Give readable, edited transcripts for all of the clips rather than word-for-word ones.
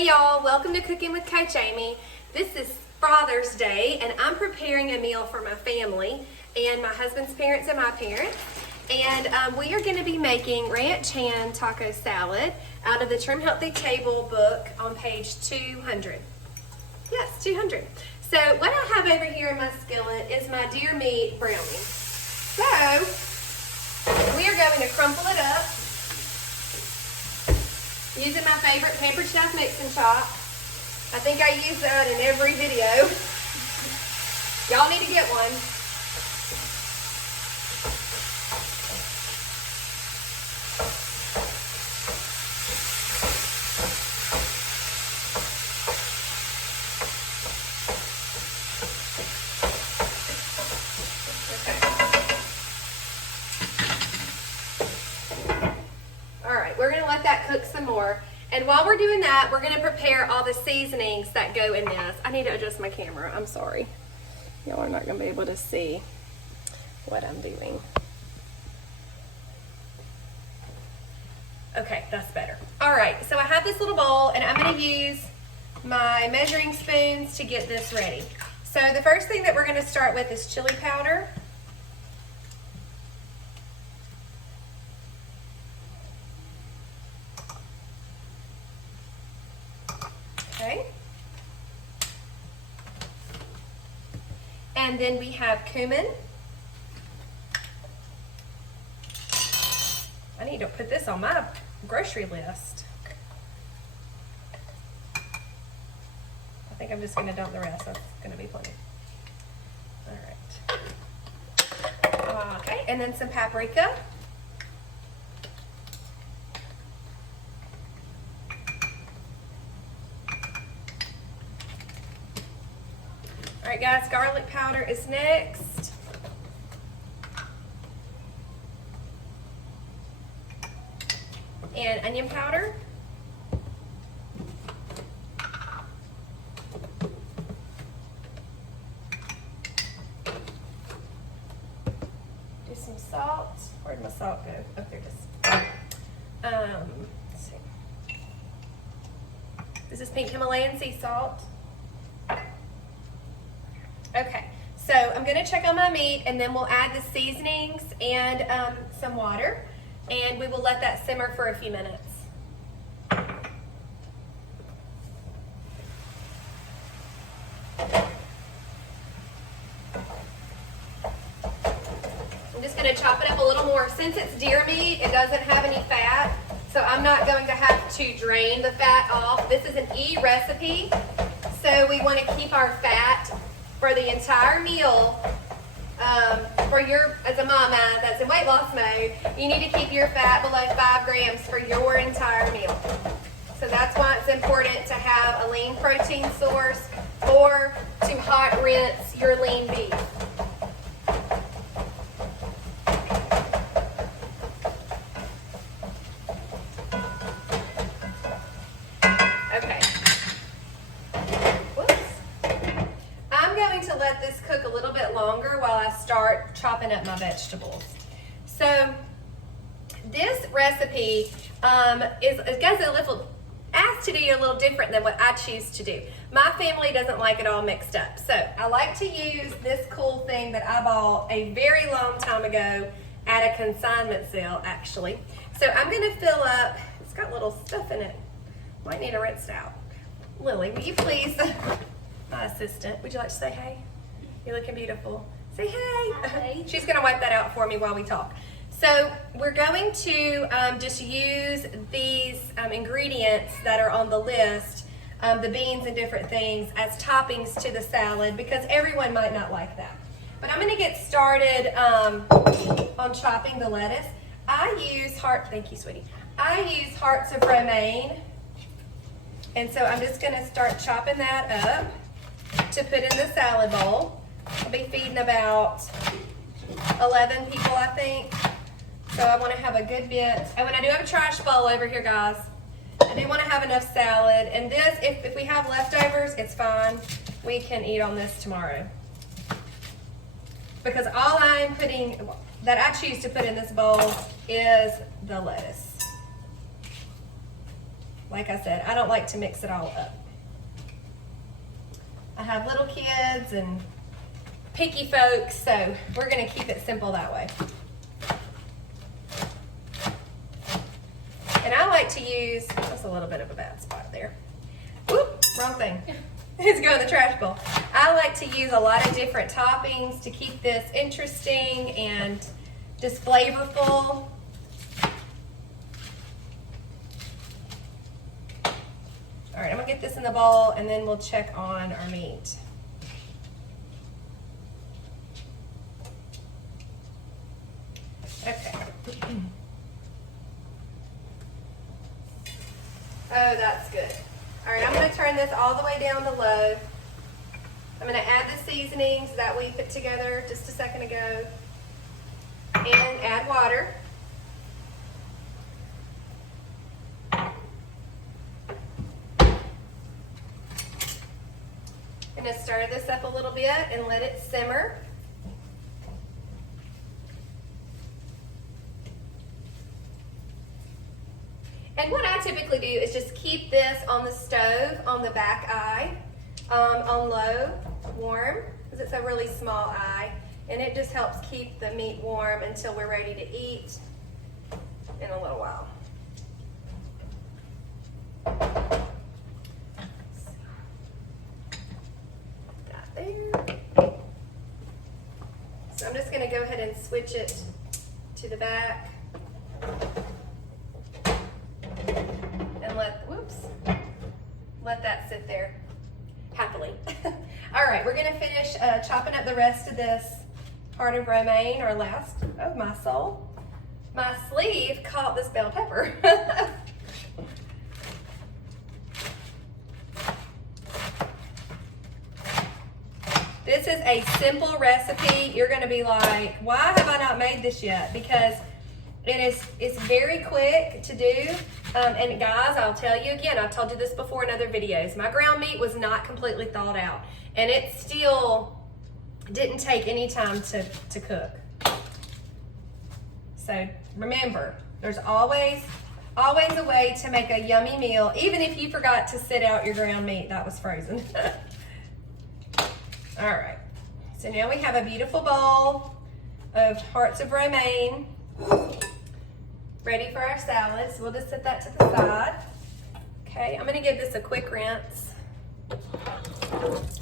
Hey y'all, welcome to Cooking with Coach Amy. This is Father's Day and I'm preparing a meal for my family and my husband's parents and my parents. And we are going to be making ranch hand taco salad out of the Trim Healthy Table book on page 200. Yes, 200. So what I have over here in my skillet is my deer meat brownie. So we are going to crumple it up using my favorite Pampered Chef mix and chop. I think I use that in every video. Y'all need to get one. We're going to let that cook some more. And while we're doing that, we're going to prepare all the seasonings that go in this. I need to adjust my camera. I'm sorry. Y'all are not going to be able to see what I'm doing. Okay, that's better. All right, so I have this little bowl, and I'm going to use my measuring spoons to get this ready. So the first thing that we're going to start with is chili powder. Okay. And then we have cumin. I need to put this on my grocery list. I think I'm just going to dump the rest. That's going to be plenty. All right. Okay, and then some paprika. All right, guys, garlic powder is next. And onion powder. Do some salt. Where'd my salt go? Oh, there it is. Let's see. This is pink Himalayan sea salt. Okay, so I'm going to check on my meat and then we'll add the seasonings and some water and we will let that simmer for a few minutes. I'm just going to chop it up a little more. Since it's deer meat, it doesn't have any fat, so I'm not going to have to drain the fat off. This is an E recipe, so we want to keep our fat for the entire meal. For your, as a mama that's in weight loss mode, you need to keep your fat below 5 grams for your entire meal. So that's why it's important to have a lean protein source or to hot rinse your lean beef. Okay. To let this cook a little bit longer while I start chopping up my vegetables. So this recipe asked to do a little different than what I choose to do. My family doesn't like it all mixed up. So I like to use this cool thing that I bought a very long time ago at a consignment sale actually. So I'm going to fill up, it's got little stuff in it. Might need to rinse it out. Lily, will you please? My assistant, would you like to say hey? You're looking beautiful. Say hey. Hi. She's going to wipe that out for me while we talk. So we're going to just use these ingredients that are on the list, the beans and different things, as toppings to the salad because everyone might not like that. But I'm going to get started on chopping the lettuce. Thank you, sweetie. I use hearts of romaine. And so I'm just going to start chopping that up to put in the salad bowl. I'll be feeding about 11 people, I think. So I want to have a good bit. And when I do have a trash bowl over here, guys, I do want to have enough salad. And this, if we have leftovers, it's fine. We can eat on this tomorrow. Because all I'm putting, that I choose to put in this bowl is the lettuce. like I said, I don't like to mix it all up. I have little kids and picky folks, so we're gonna keep it simple that way. And I like to use, that's a little bit of a bad spot there. Whoop, wrong thing. It's going in the trash bowl. I like to use a lot of different toppings to keep this interesting and just flavorful. All right, I'm gonna get this in the bowl and then we'll check on our meat. Okay. Oh, that's good. All right, I'm gonna turn this all the way down to low. I'm gonna add the seasonings that we put together just a second ago and add water. I'm gonna stir this up a little bit and let it simmer. And what I typically do is just keep this on the stove on the back eye, on low, warm, because it's a really small eye, and it just helps keep the meat warm until we're ready to eat in a little while. That there. So I'm just going to go ahead and switch it to the back. And let that sit there happily. All right, we're gonna finish chopping up the rest of this heart of romaine, or last, oh my soul. My sleeve caught this bell pepper. This is a simple recipe. You're gonna be like, why have I not made this yet? Because it's very quick to do. And guys, I'll tell you again, I've told you this before in other videos, my ground meat was not completely thawed out, and it still didn't take any time to cook. So remember, there's always a way to make a yummy meal, even if you forgot to sit out your ground meat that was frozen. All right, so now we have a beautiful bowl of hearts of romaine ready for our salad. So we'll just set that to the side. Okay, I'm gonna give this a quick rinse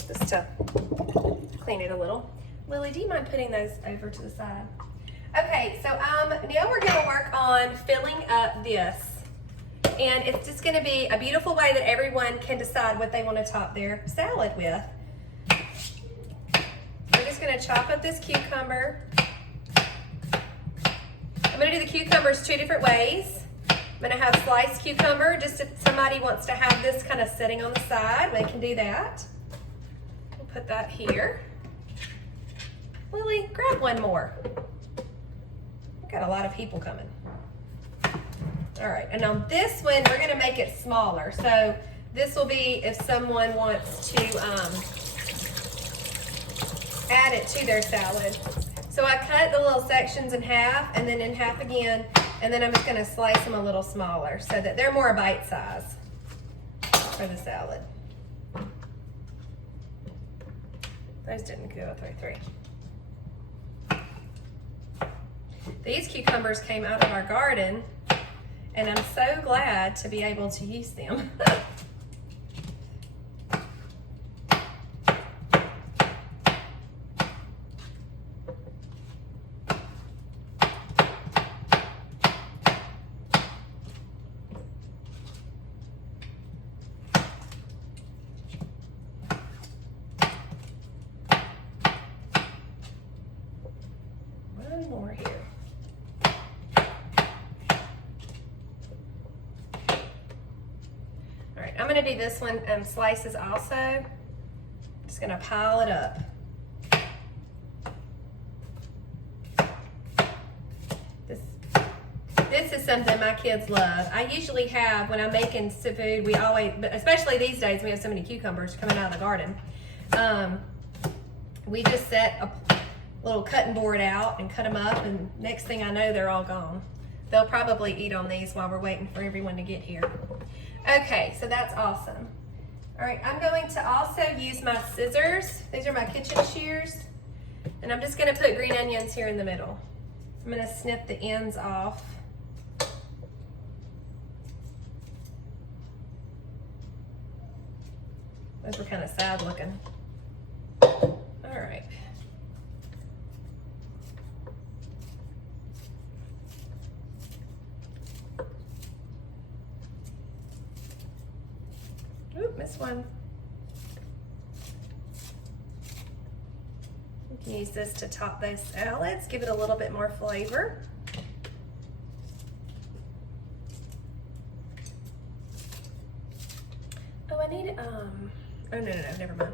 just to clean it a little. Lily, do you mind putting those over to the side? Okay, so now we're gonna work on filling up this. And it's just gonna be a beautiful way that everyone can decide what they wanna top their salad with. We're just gonna chop up this cucumber. I'm gonna do the cucumbers two different ways. I'm gonna have sliced cucumber, just if somebody wants to have this kind of sitting on the side, they can do that. We'll put that here. Lily, grab one more. We've got a lot of people coming. All right, and on this one, we're gonna make it smaller. So this will be if someone wants to add it to their salad. So I cut the little sections in half and then in half again, and then I'm just gonna slice them a little smaller so that they're more bite size for the salad. Those didn't go through. These cucumbers came out of our garden, and I'm so glad to be able to use them. One more here. All right, I'm gonna do this one slices also. Just gonna pile it up. This is something my kids love. I usually have, when I'm making food, we always, but especially these days, we have so many cucumbers coming out of the garden. We just set a little cutting board out and cut them up, and next thing I know, they're all gone. They'll probably eat on these while we're waiting for everyone to get here. Okay, so that's awesome. All right, I'm going to also use my scissors. These are my kitchen shears. And I'm just gonna put green onions here in the middle. I'm gonna snip the ends off. Those were kind of sad looking. All right. Oop, missed one. You can use this to top those salads, give it a little bit more flavor. Oh, I need, oh no, never mind.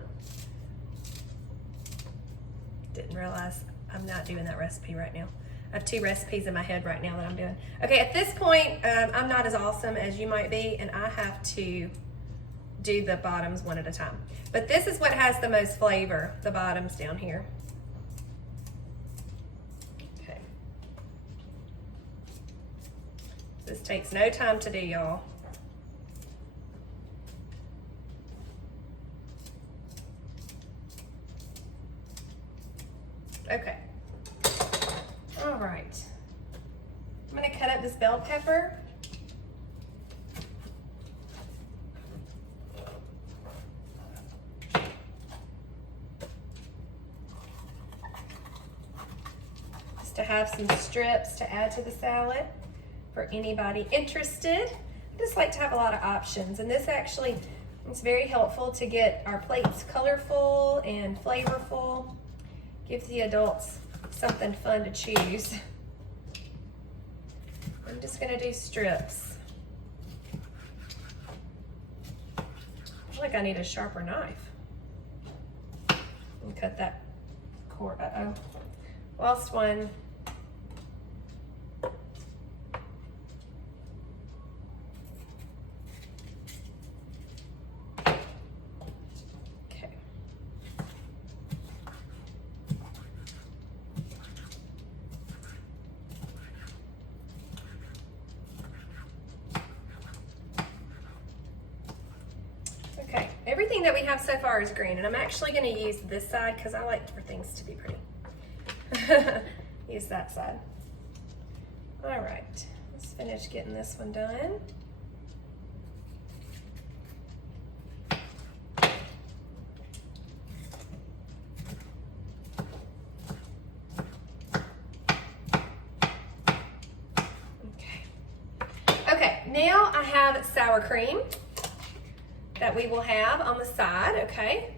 Didn't realize I'm not doing that recipe right now. I have 2 recipes in my head right now that I'm doing. Okay, at this point, I'm not as awesome as you might be, and I have to do the bottoms one at a time. But this is what has the most flavor, the bottoms down here. Okay. This takes no time to do, y'all. Okay. All right. I'm gonna cut up this bell pepper. Just to have some strips to add to the salad for anybody interested. I just like to have a lot of options, and this actually is very helpful to get our plates colorful and flavorful. Gives the adults something fun to choose. I'm just gonna do strips. I feel like I need a sharper knife. And cut that cord, uh-oh. Lost one. Okay, everything that we have so far is green, and I'm actually going to use this side because I like for things to be pretty. Use that side. All right, let's finish getting this one done. Okay, now I have sour cream that we will have on the side, okay?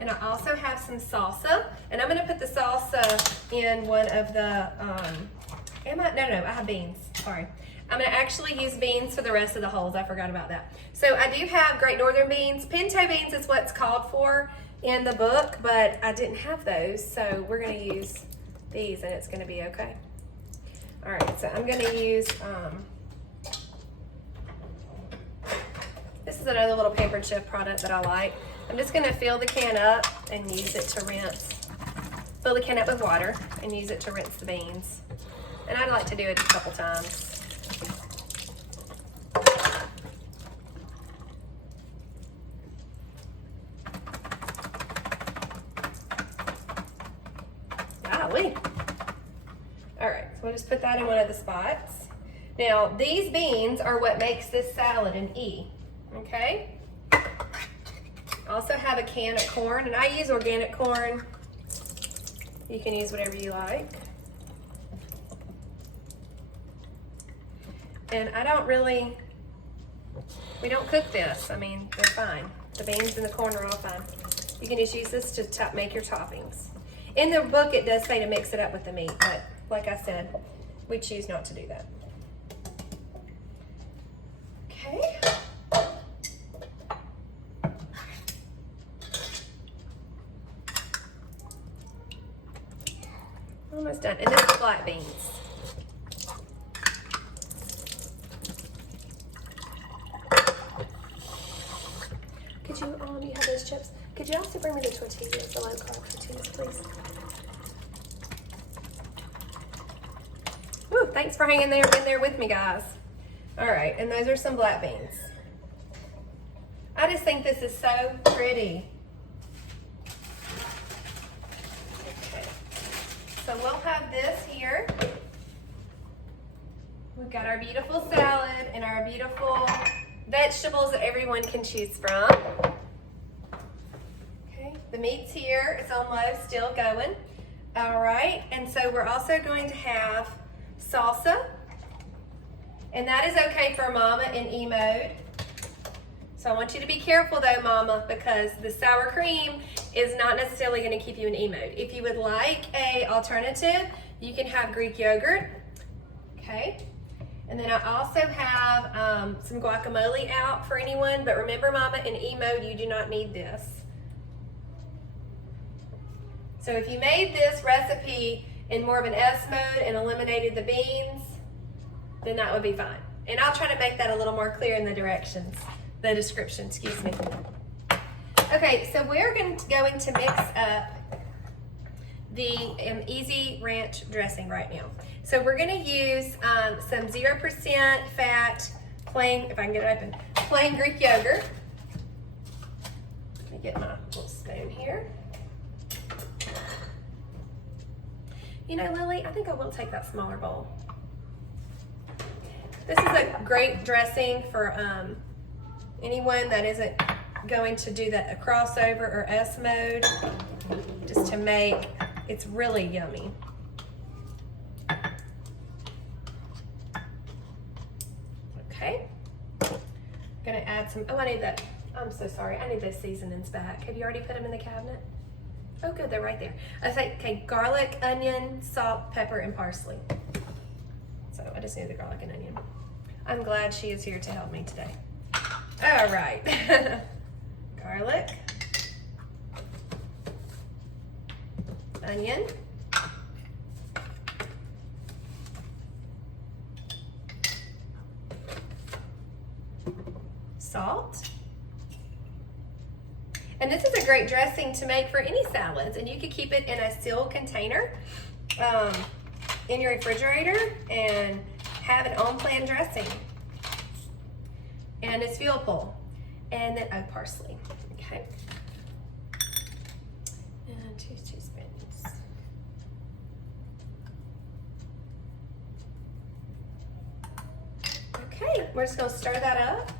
And I also have some salsa, and I'm gonna put the salsa in one of the, I have beans, sorry. I'm gonna actually use beans for the rest of the holes, I forgot about that. So I do have Great Northern beans. Pinto beans is what's called for in the book, but I didn't have those, so we're gonna use these and it's gonna be okay. All right, so I'm gonna use, this is another little Pampered Chef product that I like. I'm just gonna fill the can up and use it to rinse. Fill the can up with water and use it to rinse the beans. And I'd like to do it a couple times. Golly. All right, so we'll just put that in one of the spots. Now, these beans are what makes this salad an E. Okay. I also have a can of corn, and I use organic corn. You can use whatever you like. And I don't really, we don't cook this. I mean, they're fine. The beans and the corn are all fine. You can just use this to make your toppings. In the book, it does say to mix it up with the meat, but like I said, we choose not to do that. Okay. Almost done. And this is black beans. Could you, you have those chips? Could you also bring me the tortillas, the low-carb tortillas, please? Woo, thanks for hanging there in there with me, guys. All right, and those are some black beans. I just think this is so pretty. Okay. So we'll have this here. We've got our beautiful salad and our beautiful vegetables that everyone can choose from. Okay, the meat's here. It's on low, still going. All right, and so we're also going to have salsa. And that is okay for Mama in E mode. So I want you to be careful though, Mama, because the sour cream is not necessarily going to keep you in E mode. If you would like a alternative, you can have Greek yogurt. Okay. And then I also have some guacamole out for anyone, but remember, Mama, in E mode, you do not need this. So if you made this recipe in more of an S mode and eliminated the beans, then that would be fine. And I'll try to make that a little more clear in the description, excuse me. Okay, so we're going to mix up the Easy Ranch dressing right now. So we're going to use some 0% fat plain, if I can get it open, plain Greek yogurt. Let me get my little spoon here. You know, Lily, I think I will take that smaller bowl. This is a great dressing for anyone that isn't going to do that a crossover or S mode, just to make, it's really yummy. Okay, I'm gonna add some, oh, I need that, I'm so sorry, I need those seasonings back. Have you already put them in the cabinet? Oh good, they're right there. I say, okay, garlic, onion, salt, pepper, and parsley. So I just need the garlic and onion. I'm glad she is here to help me today. All right, garlic, onion, salt. And this is a great dressing to make for any salads, and you could keep it in a sealed container in your refrigerator and have an on-plan dressing. And it's fuel. And then, oh, parsley, okay. And 2 teaspoons. Okay, we're just gonna stir that up.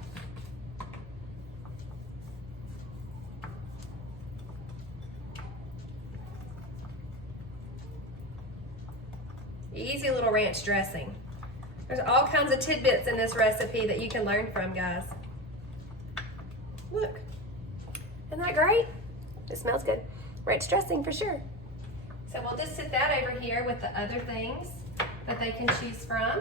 Easy little ranch dressing. There's all kinds of tidbits in this recipe that you can learn from, guys. Look, isn't that great? It smells good. Ranch dressing for sure. So we'll just sit that over here with the other things that they can choose from.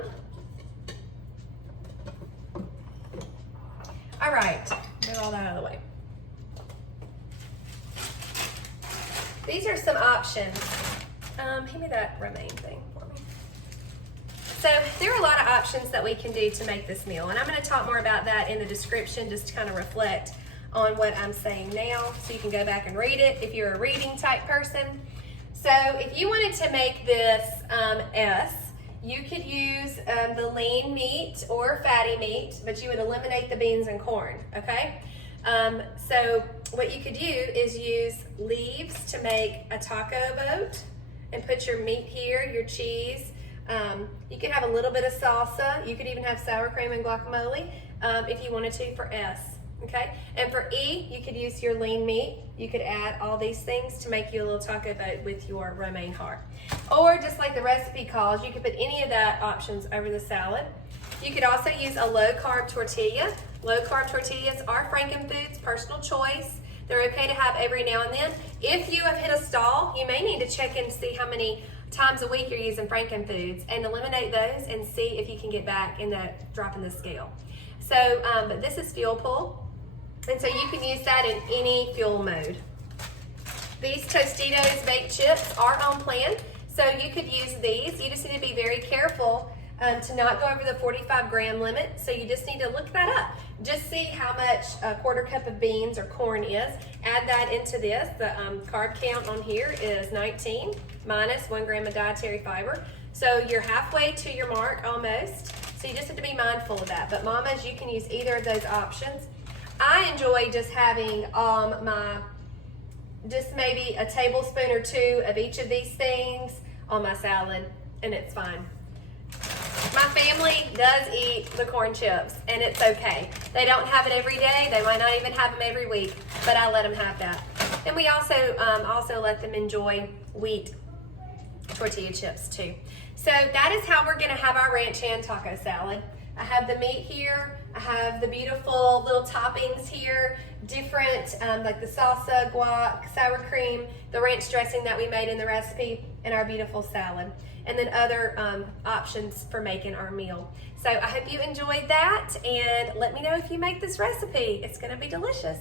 All right, get all that out of the way. These are some options. Give me that romaine thing for me. So there are a lot of options that we can do to make this meal, and I'm going to talk more about that in the description just to kind of reflect on what I'm saying now, so you can go back and read it if you're a reading type person. So if you wanted to make this S, you could use the lean meat or fatty meat, but you would eliminate the beans and corn, okay? So what you could do is use leaves to make a taco boat and put your meat here, your cheese. You could have a little bit of salsa. You could even have sour cream and guacamole if you wanted to for S, okay? And for E, you could use your lean meat. You could add all these things to make you a little taco boat with your romaine heart. Or just like the recipe calls, you could put any of that options over the salad. You could also use a low-carb tortilla. Low-carb tortillas are Frankenfood's personal choice. They're okay to have every now and then. If you have hit a stall, you may need to check in to see how many times a week you're using Frankenfoods and eliminate those and see if you can get back in that drop in the scale. So, but this is fuel pull, and so you can use that in any fuel mode. These Tostitos Baked Chips are on plan, so you could use these. You just need to be very careful to not go over the 45-gram limit, so you just need to look that up. Just see how much a quarter cup of beans or corn is. Add that into this. The carb count on here is 19 minus 1 gram of dietary fiber. So you're halfway to your mark almost. So you just have to be mindful of that. But mamas, you can use either of those options. I enjoy just having just maybe a tablespoon or two of each of these things on my salad, and it's fine. My family does eat the corn chips, and it's okay. They don't have it every day. They might not even have them every week, but I let them have that. And we also let them enjoy wheat tortilla chips too. So that is how we're gonna have our ranch and taco salad. I have the meat here. I have the beautiful little toppings here, different like the salsa, guac, sour cream, the ranch dressing that we made in the recipe, and our beautiful salad. And then other options for making our meal. So I hope you enjoyed that, and let me know if you make this recipe. It's gonna be delicious.